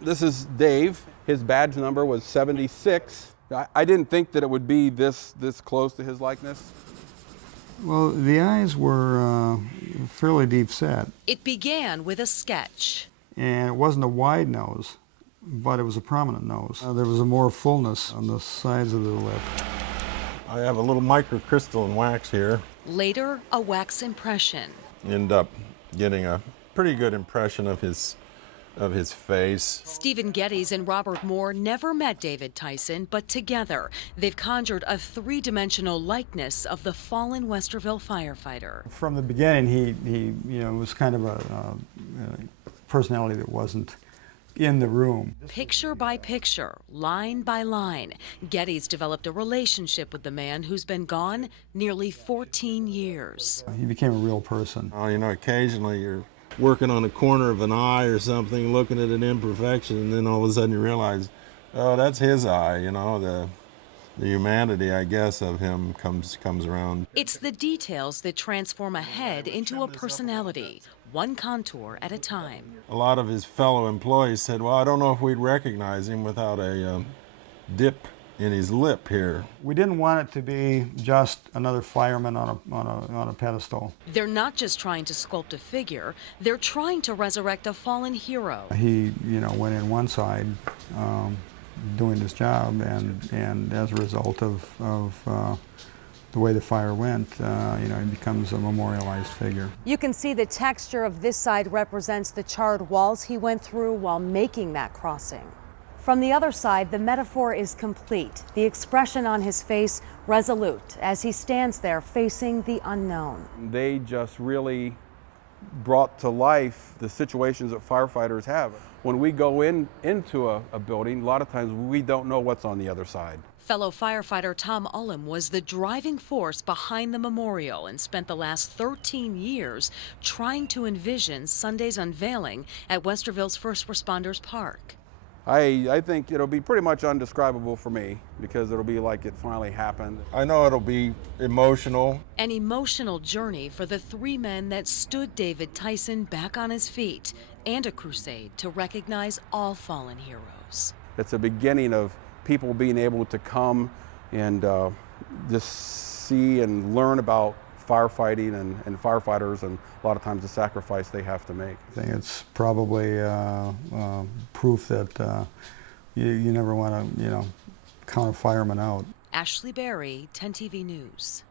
This is Dave. His badge number was 76. I didn't think that it would be this close to his likeness. Well, the eyes were fairly deep set. It began with a sketch. And it wasn't a wide nose, but it was a prominent nose. There was a more fullness on the sides of the lip. I have a little microcrystalline wax here. Later, a wax impression. End up getting a pretty good impression of his face. Stephen Geddes and Robert Moore never met David Tyson, but together they've conjured a three-dimensional likeness of the fallen Westerville firefighter. From the beginning, he was kind of a personality that wasn't in the room. Picture by picture, line by line, Geddes developed a relationship with the man who's been gone nearly 14 years. He became a real person. Occasionally you're working on a corner of an eye or something, looking at an imperfection, and then all of a sudden you realize, oh, that's his eye, the humanity, I guess, of him comes around. It's the details that transform a head into a personality, one contour at a time. A lot of his fellow employees said, well, I don't know if we'd recognize him without a dip in his lip here. We didn't want it to be just another fireman on a pedestal. They're not just trying to sculpt a figure, they're trying to resurrect a fallen hero. He, went in one side doing his job, and as a result of the way the fire went, he becomes a memorialized figure. You can see the texture of this side represents the charred walls he went through while making that crossing. From the other side, the metaphor is complete. The expression on his face resolute as he stands there facing the unknown. They just really brought to life the situations that firefighters have. When we go into a building, a lot of times we don't know what's on the other side. Fellow firefighter Tom Ullum was the driving force behind the memorial and spent the last 13 years trying to envision Sunday's unveiling at Westerville's First Responders Park. I think it'll be pretty much undescribable for me because it'll be like it finally happened. I know it'll be emotional. An emotional journey for the three men that stood David Tyson back on his feet, and a crusade to recognize all fallen heroes. It's a beginning of people being able to come and just see and learn about firefighting and firefighters, and a lot of times the sacrifice they have to make. I think it's probably proof that you never want to, count a fireman out. Ashley Berry, 10 TV News.